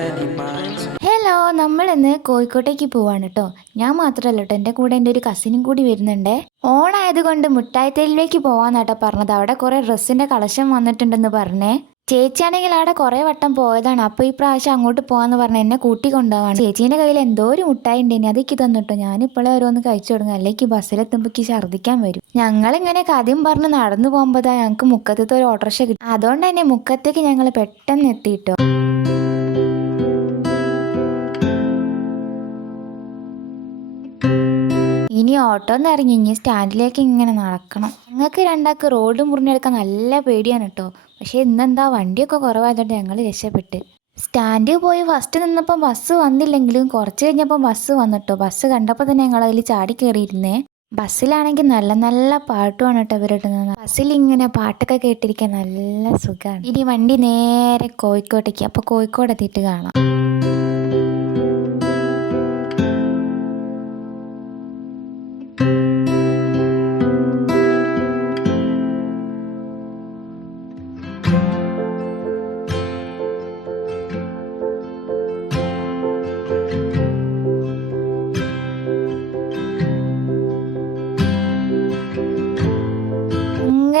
many minds. Hello, നമ്മൾ ഇന്ന് കോഴിക്കോട്ടേക്ക് പോവാണ് കേട്ടോ. ഞാൻ മാത്രമല്ല കേട്ടോ, എൻ്റെ കൂടെ എൻ്റെ ഒരു കസിനും കൂടി വരുന്നുണ്ട്. ഓണായതുകൊണ്ട് മുട്ടായിത്തേലിലേക്ക് പോവാന്നാട്ടോ പറഞ്ഞത്. അവിടെ കുറേ ഡ്രസ്സിൻ്റെ കളക്ഷൻ വന്നിട്ടുണ്ടെന്ന് പറഞ്ഞേ. ചേച്ചിയാണെങ്കിൽ അവിടെ കുറേ വട്ടം പോയതാണ്. അപ്പോൾ ഈ പ്രാവശ്യം അങ്ങോട്ട് പോകാന്ന് പറഞ്ഞ് എന്നെ കൂട്ടി കൊണ്ടുപോവാണ്. ചേച്ചീൻ്റെ കയ്യിൽ എന്തോ ഒരു മുട്ടായി ഉണ്ടേനി, അതൊക്കെ തന്നിട്ടോ. ഞാനിപ്പോഴേ ഓരോന്ന് കഴിച്ചു തുടങ്ങും, അല്ലെങ്കിൽ ബസ്സിലെത്തുമ്പോഴേക്ക് ഛർദ്ദിക്കാൻ വരും. ഞങ്ങളിങ്ങനെ കഥയും പറഞ്ഞ് നടന്നു പോകുമ്പോഴാ ഞങ്ങൾക്ക് മുക്കത്തത്തെ ഒരു ഓട്ടോറിക്ഷ കിട്ടും. അതുകൊണ്ട് തന്നെ മുക്കത്തേക്ക് ഞങ്ങൾ പെട്ടെന്ന് എത്തിയിട്ടോ. ഇനി ഓട്ടോ ഒന്ന് ഇറങ്ങി ഇനി സ്റ്റാൻഡിലേക്ക് ഇങ്ങനെ നടക്കണം. ഞങ്ങൾക്ക് രണ്ടാൾക്ക് റോഡ് മുറിഞ്ഞെടുക്കാൻ നല്ല പേടിയാണ് കേട്ടോ. പക്ഷേ ഇന്നെന്താ വണ്ടിയൊക്കെ കുറവായതുകൊണ്ട് ഞങ്ങൾ രക്ഷപ്പെട്ട്. സ്റ്റാൻഡിൽ പോയി ഫസ്റ്റ് നിന്നപ്പം ബസ് വന്നില്ലെങ്കിലും കുറച്ച് കഴിഞ്ഞപ്പോൾ ബസ് വന്നിട്ടോ. ബസ് കണ്ടപ്പോൾ തന്നെ ഞങ്ങൾ അതിൽ ചാടി കയറിയിരുന്നേ. ബസ്സിലാണെങ്കിൽ നല്ല നല്ല പാട്ടുമാണ് കേട്ടോ ഇവരിടുന്നത്. ബസ്സിൽ ഇങ്ങനെ പാട്ടൊക്കെ കേട്ടിരിക്കാൻ നല്ല സുഖമാണ്. ഇനി വണ്ടി നേരെ കോഴിക്കോട്ടേക്ക്. അപ്പോൾ കോഴിക്കോട് എത്തിയിട്ട് കാണാം.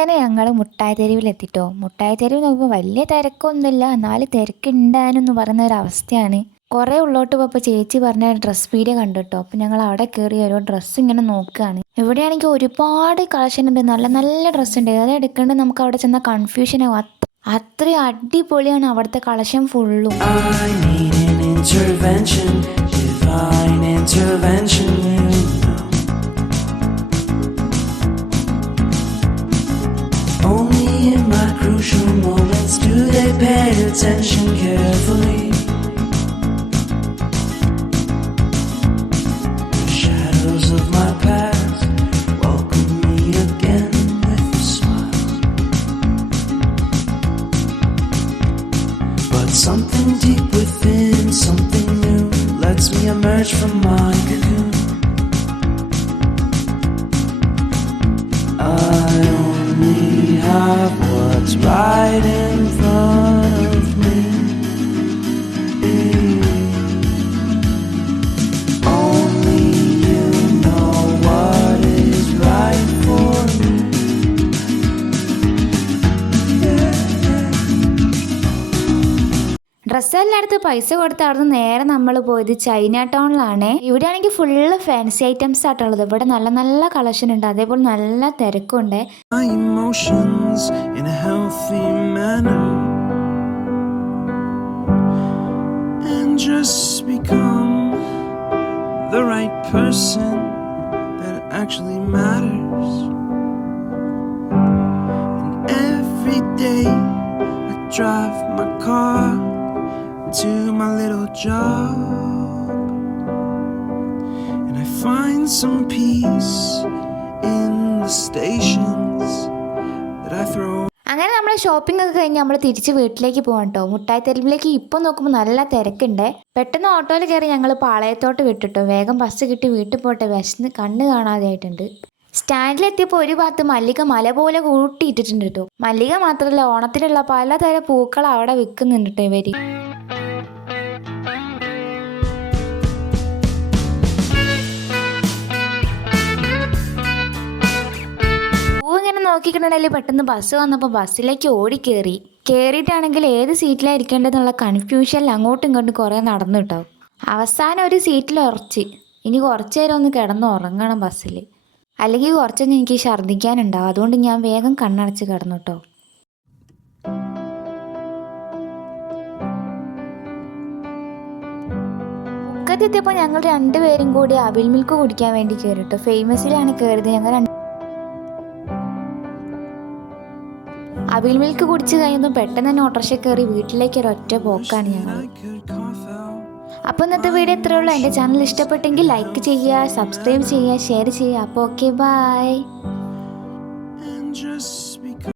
അങ്ങനെ ഞങ്ങൾ മുട്ടായി തെരുവിലെത്തിട്ടോ. മുട്ടായി തെരുവ് നോക്കുമ്പോൾ വലിയ തിരക്കൊന്നുമില്ല, എന്നാലും തിരക്കുണ്ടായെന്ന് പറയുന്ന ഒരു അവസ്ഥയാണ്. കുറേ ഉള്ളോട്ട് പോയപ്പോൾ ചേച്ചി പറഞ്ഞ ഡ്രസ്സ് പീഡിയ കണ്ടു കേട്ടോ. അപ്പോൾ ഞങ്ങൾ അവിടെ കയറി ഓരോ ഡ്രസ്സ് ഇങ്ങനെ നോക്കുകയാണ്. ഇവിടെയാണെങ്കിൽ ഒരുപാട് കളക്ഷൻ ഉണ്ട്, നല്ല നല്ല ഡ്രസ്സ് ഉണ്ട്. അത് എടുക്കേണ്ടത് നമുക്ക് അവിടെ ചെന്നാൽ കൺഫ്യൂഷൻ ആവും. അത്രയും അടിപൊളിയാണ് അവിടുത്തെ കളക്ഷൻ ഫുള്ളും. Crucial moments, do they pay attention carefully? The shadows of my past welcome me again with a smile. But something deep within, something new, lets me emerge from my cocoon. I only have what's right in front of me. Only you know what is right for me. ഡ്രസ്സെല്ലാം എടുത്ത് പൈസ കൊടുത്ത് അവിടെ നിന്ന് നേരെ നമ്മൾ പോയത് China ടൗണിലാണ്. ഇവിടെയാണെങ്കിൽ full fancy items ആയിട്ടുള്ളത്. ഇവിടെ നല്ല നല്ല കളക്ഷൻ ഉണ്ട്, അതേപോലെ നല്ല തിരക്കുണ്ട്. My emotions in a healthy manner and just become the right person that actually matters. And every day I drive my car to my little job and I find some peace in the stations that I throw. അങ്ങനെ നമ്മൾ shopping ഒക്കെ കഴിഞ്ഞ് നമ്മൾ തിരിച്ച് വീട്ടിലേക്ക് പോകാം കേട്ടോ. മുട്ടായി തെരുവിലേക്ക് ഇപ്പം നോക്കുമ്പോൾ നല്ല തിരക്കുണ്ട്. പെട്ടെന്ന് ഓട്ടോയിൽ കയറി ഞങ്ങൾ പാളയത്തോട്ട് വിട്ടിട്ടോ. വേഗം ബസ് കിട്ടി വീട്ടിൽ പോട്ടെ, വിശന്ന് കണ്ണ് കാണാതെ ആയിട്ടുണ്ട്. സ്റ്റാൻഡിലെത്തിയപ്പോൾ ഒരു ഭാഗത്ത് മല്ലിക മല പോലെ കൂട്ടിയിട്ടിട്ടുണ്ട് കേട്ടോ. മല്ലിക മാത്രമല്ല, ഓണത്തിനുള്ള പലതരം പൂക്കൾ അവിടെ വിൽക്കുന്നുണ്ട് കേട്ടോ ഇവര്. നോക്കിയിട്ടുണ്ടെങ്കിൽ പെട്ടെന്ന് ബസ് വന്നപ്പോൾ ബസ്സിലേക്ക് കയറിയിട്ടാണെങ്കിൽ ഏത് സീറ്റിലായിരിക്കേണ്ടതെന്നുള്ള കൺഫ്യൂഷനിൽ അങ്ങോട്ടും ഇങ്ങോട്ടും കുറേ നടന്നു കേട്ടോ. അവസാനം ഒരു സീറ്റിൽ ഉറച്ച്. ഇനി കുറച്ച് നേരം ഒന്ന് കിടന്ന് ഉറങ്ങണം ബസ്സിൽ, അല്ലെങ്കിൽ കുറച്ചൊന്നും എനിക്ക് ഛർദ്ദിക്കാനുണ്ടാവും. അതുകൊണ്ട് ഞാൻ വേഗം കണ്ണടച്ച് കിടന്നു കേട്ടോ. മുക്കത്തെത്തിയപ്പോൾ ഞങ്ങൾ രണ്ടുപേരും കൂടി അവിൽ മിൽക്ക് കുടിക്കാൻ വേണ്ടി കയറി കേട്ടോ. ഫേമസിലാണ് കയറിയത്. ഞങ്ങൾ അവിൽ മിൽക്ക് കുടിച്ച് കഴിഞ്ഞപ്പോൾ പെട്ടെന്ന് തന്നെ ഓട്ടോറിക്ഷ കയറി വീട്ടിലേക്ക് ഒരൊറ്റ പോക്കാണ് ഞങ്ങൾ. അപ്പോൾ ഇന്നത്തെ വീഡിയോ ഇത്രയേ ഉള്ളൂ. എൻ്റെ ചാനൽ ഇഷ്ടപ്പെട്ടെങ്കിൽ ലൈക്ക് ചെയ്യുക, സബ്സ്ക്രൈബ് ചെയ്യുക, ഷെയർ ചെയ്യുക. അപ്പോൾ ഓക്കെ, ബൈ.